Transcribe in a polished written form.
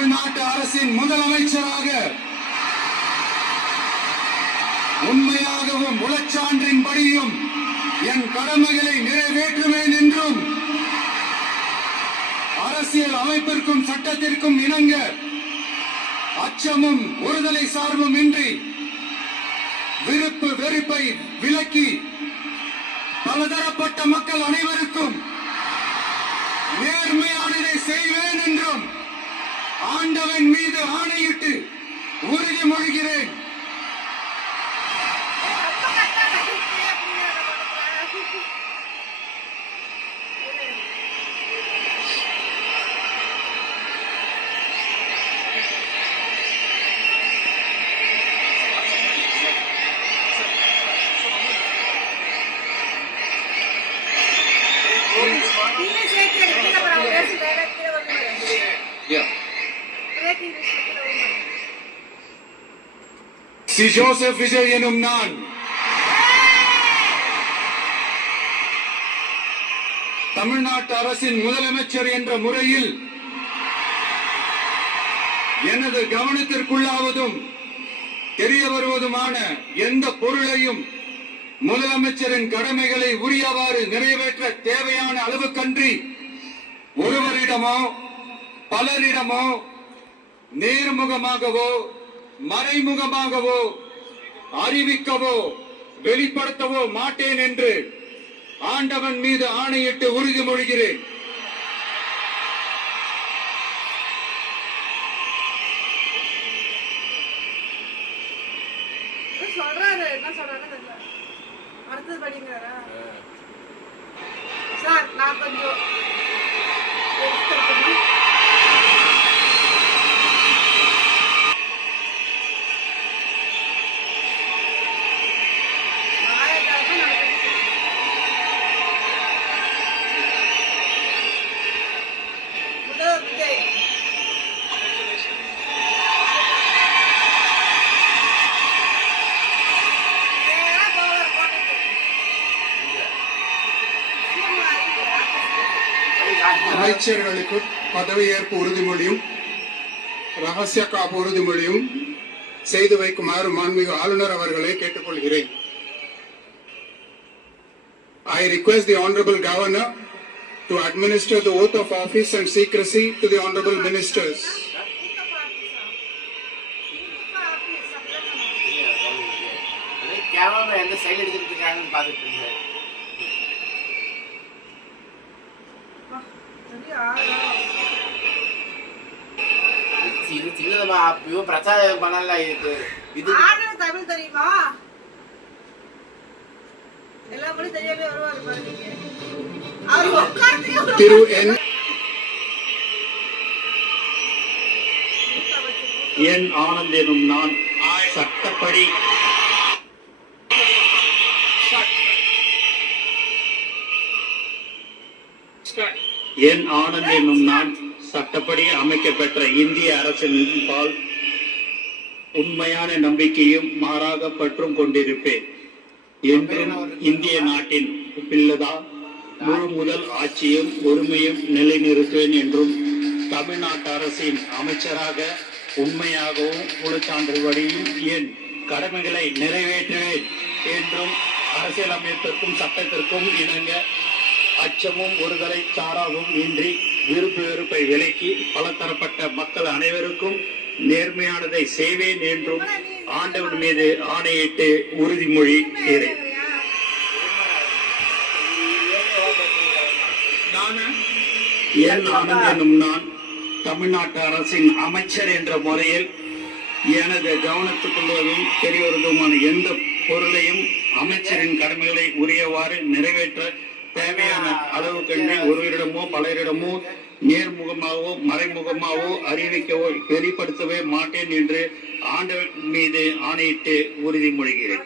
தமிழ்நாட்டு அரசின் முதலமைச்சராக உண்மையாகவும் உளச்சான்றின்படியும் என் கடமைகளை நிறைவேற்றுவேன் என்றும் அரசியல் அமைப்பிற்கும் சட்டத்திற்கும் இணங்க அச்சமும் ஒருதலை சார்பும் இன்றி விருப்பு வெறுப்பை விலக்கி பலதரப்பட்ட மக்கள் அனைவருக்கும் நேர்மையானதை செய்வேன் என்றும் ஆண்டவன் மீது ஆணையிட்டு உறுதிமொழிகிறேன். சி ஜோசப் விஜய் எனும் நான் தமிழ்நாட்டு அரசின் முதலமைச்சர் என்ற முறையில் எனது கவனத்திற்குள்ளாவதும் தெரிய வருவதுமான எந்த பொருளையும் முதலமைச்சரின் கடமைகளை உரியவாறு நிறைவேற்ற தேவையான அளவுக்கன்றி ஒருவரிடமோ பலரிடமோ நேர்முகமாகவோ மறைமுகமாகவோ அறிவிக்கவோ வெளிப்படுத்தவோ மாட்டேன் என்று ஆண்டவன் மீது ஆணையிட்டு உறுதிமொழிகிறேன். அமைச்சர்களுக்கு பதவியேற்பு உறுதிமொழியும் ரகசிய காப்பு உறுதிமொழியும் செய்து வைக்குமாறு மாண்புமிகு ஆளுநர் அவர்களை கேட்டுக்கொள்கிறேன். I request the Honorable Governor to administer the oath of office and secrecy to the Honorable Ministers. பிரச்சாரம் பண்ணல. இது தமிழ் தெரியுமா? எல்லா மொழி தெரியாம வருவாரு பாருங்க. திரு என் ஆனந்த் எனும் நான் சட்டப்படி என் ஆனந்த் என்னும் நான் சட்டப்படி அமைக்கப்பெற்ற இந்திய அரசின் பால் உண்மையான நம்பிக்கையும் மாறாக பற்றும் கொண்டிருப்பேன் என்றும் இந்திய நாட்டின் பிள்ளதா முழு முதல் ஆட்சியும் ஒருமையும் நிலைநிறுத்துவேன் என்றும் தமிழ்நாட்டு அரசின் அமைச்சராக உண்மையாகவும் உளச்சான்றுபடியும் என் கடமைகளை நிறைவேற்றுவேன் என்றும் அரசியலமைப்பிற்கும் சட்டத்திற்கும் இணங்க அச்சமும் ஒருதலை சாராவும் இன்றி விருப்பு வெறுப்பை விலக்கி பலதரப்பட்ட மக்கள் அனைவருக்கும் நேர்மையானதை செய்வேன் என்றும் ஆண்டவன் மீது ஆணையிட்டு உறுதிமொழி ஏறேன். என் ஆனந்த் என்னும் நான் தமிழ்நாட்டு அரசின் அமைச்சர் என்ற முறையில் எனது கவனத்துக்குள்வதும் தெரியவருவதுமான எந்த பொருளையும் அமைச்சரின் கடமைகளை உரியவாறு நிறைவேற்ற தேவையான அளவு கண்டு ஒருவரிடமோ பலரிடமோ நேர்முகமாகவோ மறைமுகமாகவோ அறிவிக்கவோ வெளிப்படுத்தவே மாட்டேன் என்று ஆண்டவன் மீது ஆணையிட்டு உறுதிமொழிகிறேன்.